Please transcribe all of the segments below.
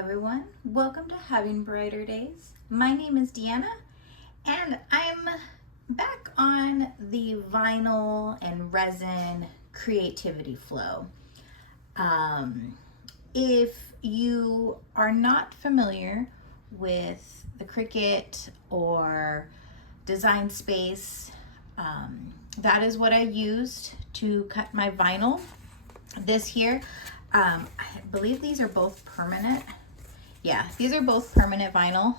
everyone, welcome to Having Brighter Days. My name is Deanna and I'm back on the vinyl and resin creativity flow. If you are not familiar with the Cricut or Design Space, that is what I used to cut my vinyl. This here, I believe these are both permanent. Yeah, these are both permanent vinyl.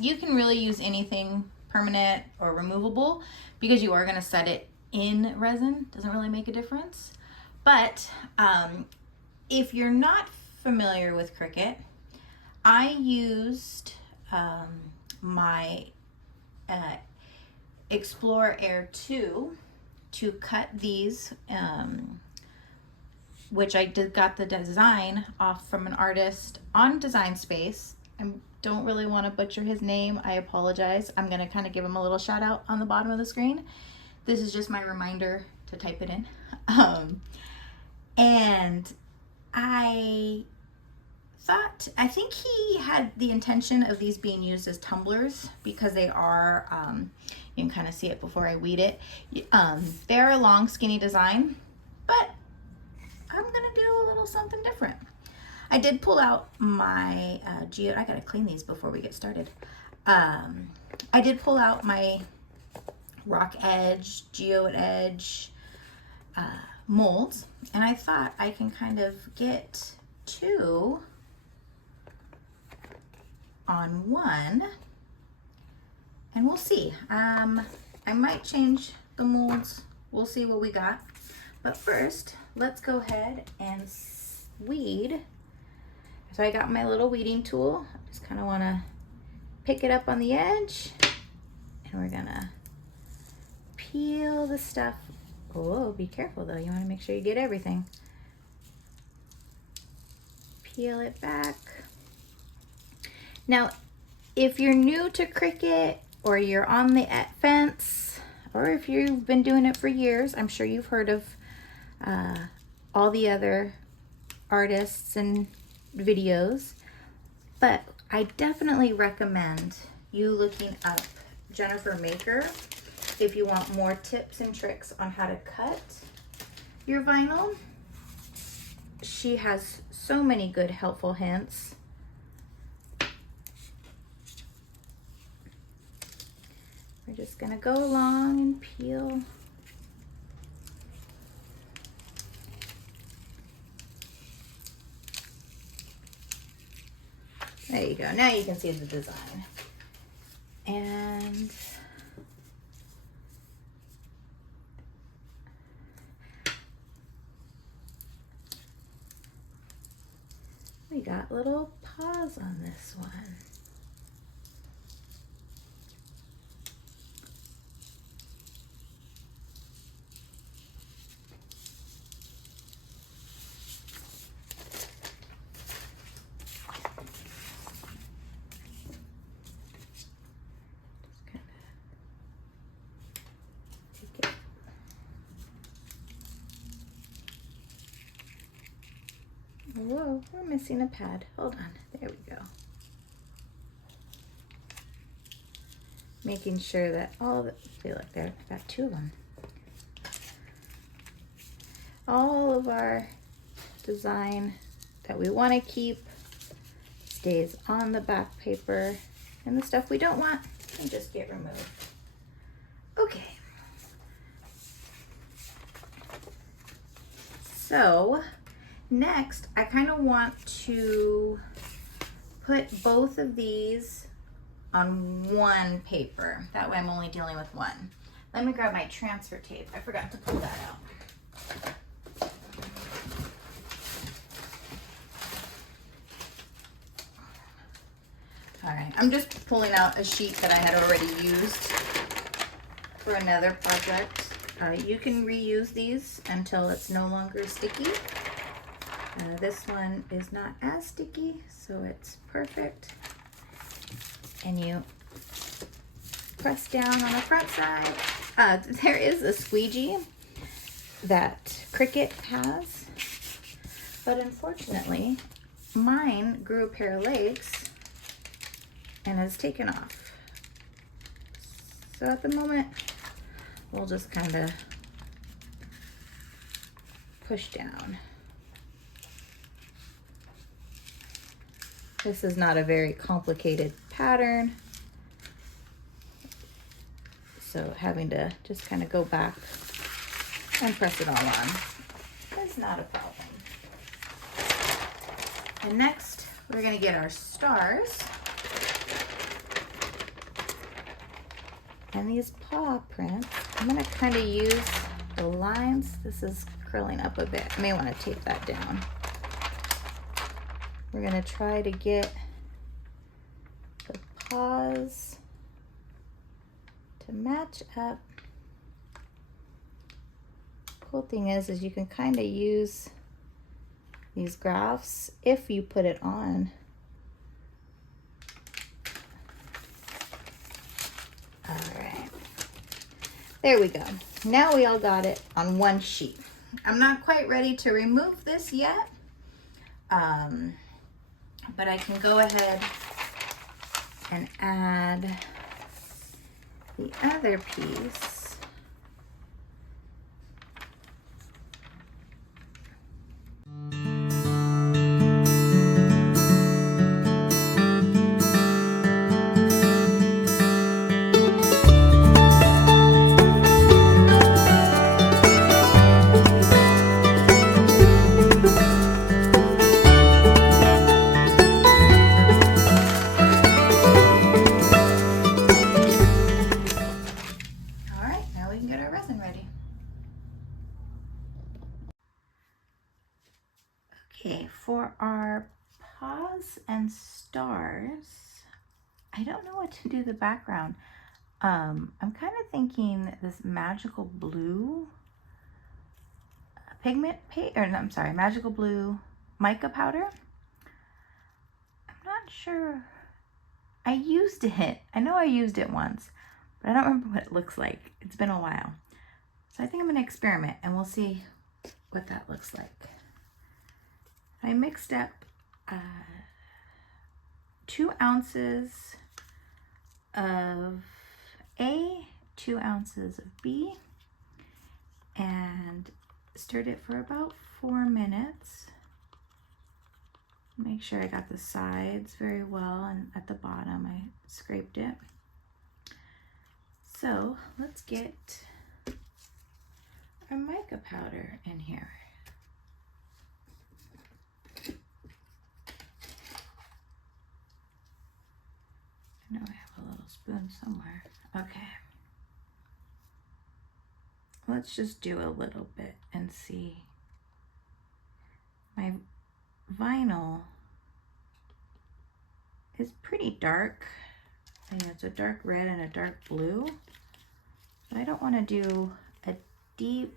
You can really use anything permanent or removable because you are going to set it in resin. Doesn't really make a difference. But if you're not familiar with Cricut, I used my Explore Air 2 to cut these, which I got the design off from an artist on Design Space. I don't really want to butcher his name. I apologize. I'm going to kind of give him a little shout out on the bottom of the screen. This is just my reminder to type it in. And I think he had the intention of these being used as tumblers because they are, you can kind of see it before I weed it. They're a long, skinny design, but I'm gonna do a little something different. I did pull out my I gotta clean these before we get started. I did pull out my rock edge, geode edge molds, and I thought I can kind of get two on one, and we'll see. I might change the molds. We'll see what we got. But first, let's go ahead and weed. So I got my little weeding tool. Just kind of want to pick it up on the edge, and we're gonna peel the stuff. Oh, be careful though. You want to make sure you get everything. Peel it back. Now, if you're new to Cricut or you're on the fence, or if you've been doing it for years, I'm sure you've heard of all the other artists and videos, but I definitely recommend you looking up Jennifer Maker if you want more tips and tricks on how to cut your vinyl. She has so many good helpful hints. We're just gonna go along and peel. There you go. Now you can see the design. And we got little paws on this one. Whoa, we're missing a pad. Hold on. There we go. Making sure that all the, feel like there, I've got two of them. All of our design that we want to keep stays on the back paper, and the stuff we don't want can just get removed. Okay. So, next, I kind of want to put both of these on one paper. That way I'm only dealing with one. Let me grab my transfer tape. I forgot to pull that out. All right, I'm just pulling out a sheet that I had already used for another project. You can reuse these until it's no longer sticky. This one is not as sticky, so it's perfect. And you press down on the front side. There is a squeegee that Cricut has, but unfortunately, mine grew a pair of legs and has taken off. So at the moment, we'll just kind of push down. This is not a very complicated pattern, so having to just kind of go back and press it all on is not a problem. And next, we're gonna get our stars. And these paw prints, I'm gonna kind of use the lines. This is curling up a bit. I may want to tape that down. We're gonna try to get the paws to match up. Cool thing is you can kind of use these graphs if you put it on. All right, there we go. Now we all got it on one sheet. I'm not quite ready to remove this yet, but I can go ahead and add the other piece. Okay, for our Paws and Stars, I don't know what to do the background. I'm kind of thinking this magical blue magical blue mica powder. I'm not sure. I used it. I know I used it once, but I don't remember what it looks like. It's been a while. So I think I'm gonna experiment and we'll see what that looks like. I mixed up 2 ounces of A, 2 ounces of B, and stirred it for about 4 minutes. Make sure I got the sides very well, and at the bottom I scraped it. So let's get our mica powder in here. I know I have a little spoon somewhere. Okay. Let's just do a little bit and see. My vinyl is pretty dark. And it's a dark red and a dark blue. But I don't want to do a deep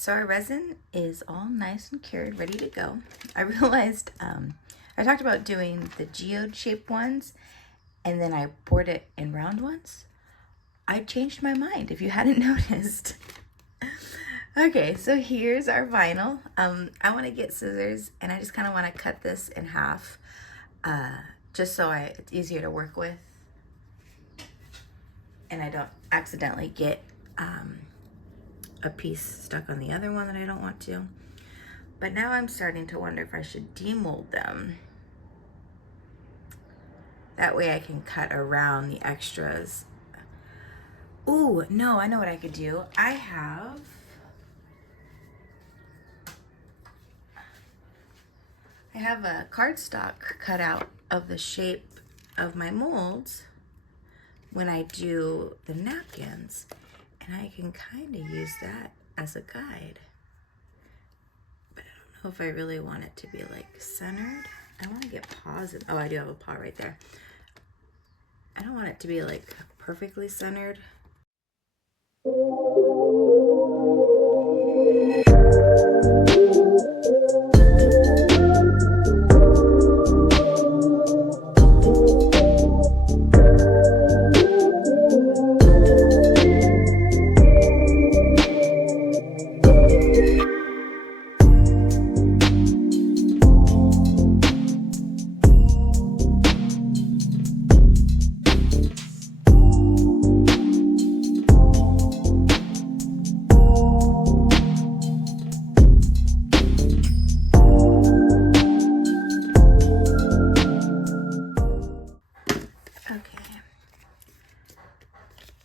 So our resin is all nice and cured, ready to go. I realized I talked about doing the geode shaped ones and then I poured it in round ones. I changed my mind if you hadn't noticed. Okay, so here's our vinyl. I want to get scissors and I just kind of want to cut this in half just so it's easier to work with. and I don't accidentally get a piece stuck on the other one that I don't want to. But now I'm starting to wonder if I should demold them. That way I can cut around the extras. Ooh, no, I know what I could do. I have a cardstock cut out of the shape of my molds when I do the napkins, and I can kind of use that as a guide. But I don't know if I really want it to be like centered. I want to get paws in. Oh, I do have a paw right there. I don't want it to be like perfectly centered.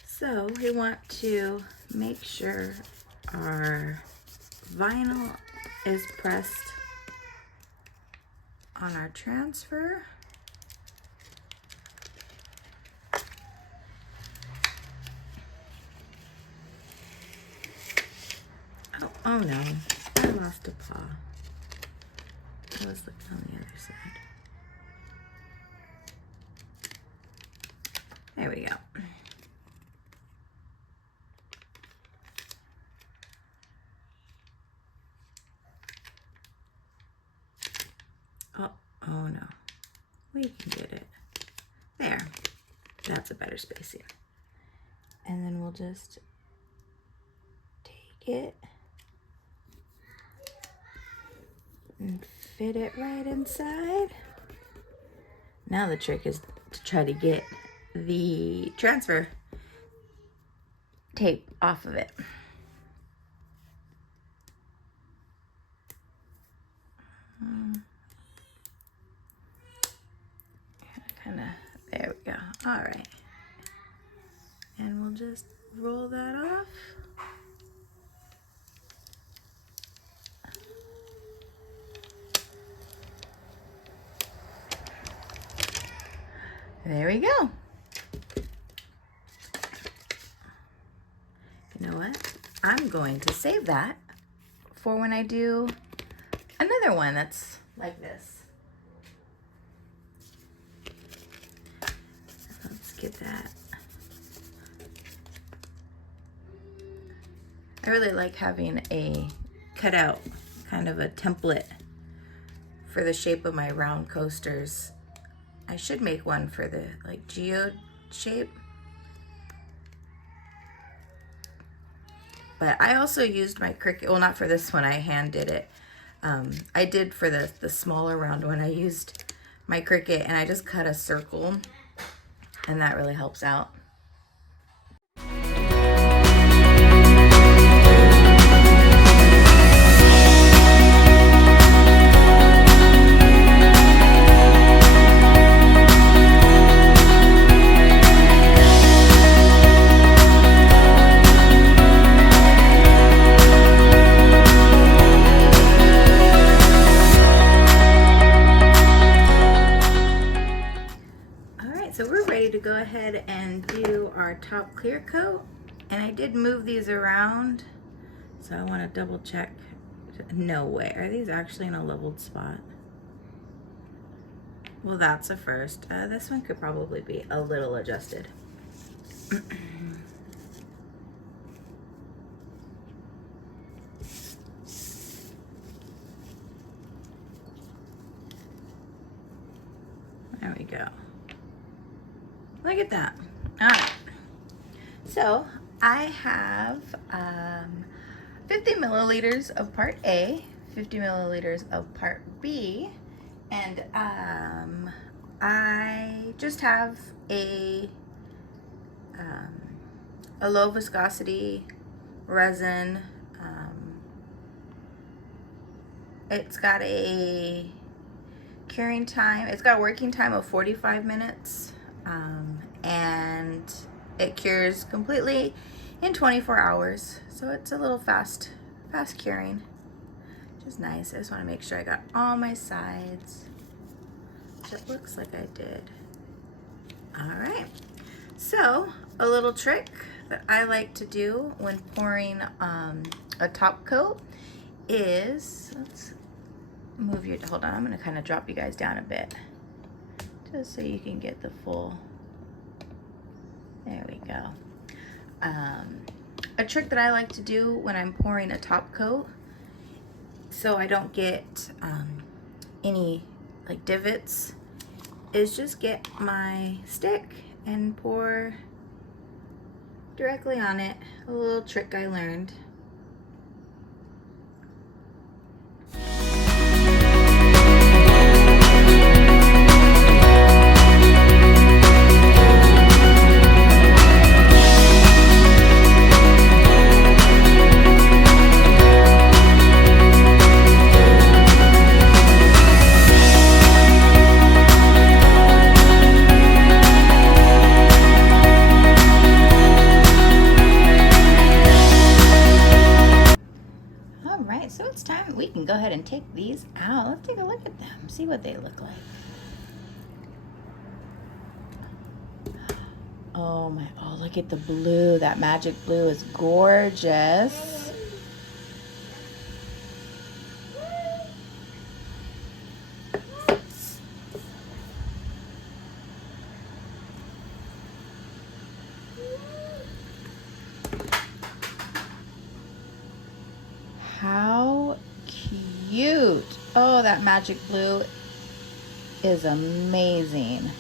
So we want to make sure our vinyl is pressed on our transfer. Oh no, I lost a paw. I was looking on the other side. There we go. Oh no, we can get it. There, that's a better spacing. And then we'll just take it and fit it right inside. Now the trick is to try to get the transfer tape off of it. There we go. All right. And we'll just roll that off. There we go. You know what? I'm going to save that for when I do another one that's like this. Let's get that. I really like having a cutout, kind of a template for the shape of my round coasters. I should make one for the like geode shape. But I also used my Cricut, well, not for this one, I hand did it. I did for the smaller round one, I used my Cricut and I just cut a circle, and that really helps out. So we're ready to go ahead and do our top clear coat. And I did move these around, so I want to double check. No way, are these actually in a leveled spot? Well, that's a first. This one could probably be a little adjusted. There we go. Look at that. All right. So I have 50 milliliters of part A, 50 milliliters of part B, and I just have a a low viscosity resin. It's got a curing time, it's got a working time of 45 minutes, and it cures completely in 24 hours. So it's a little fast curing, which is nice. I just want to make sure I got all my sides, which it looks like I did. All right, so a little trick that I like to do when pouring a top coat is, let's move you, hold on, I'm gonna kind of drop you guys down a bit just so you can get the full, there we go. A trick that I like to do when I'm pouring a top coat so I don't get any like divots is just get my stick and pour directly on it. A little trick I learned. So it's time we can go ahead and take these out. Let's take a look at them, see what they look like. Oh my, oh look at the blue. That magic blue is gorgeous. How cute. Oh, that magic blue is amazing.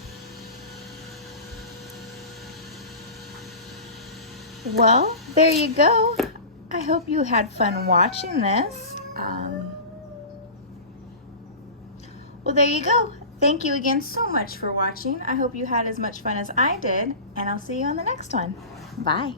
Well, there you go. I hope you had fun watching this. Well, there you go. Thank you again so much for watching. I hope you had as much fun as I did, and I'll see you on the next one. Bye.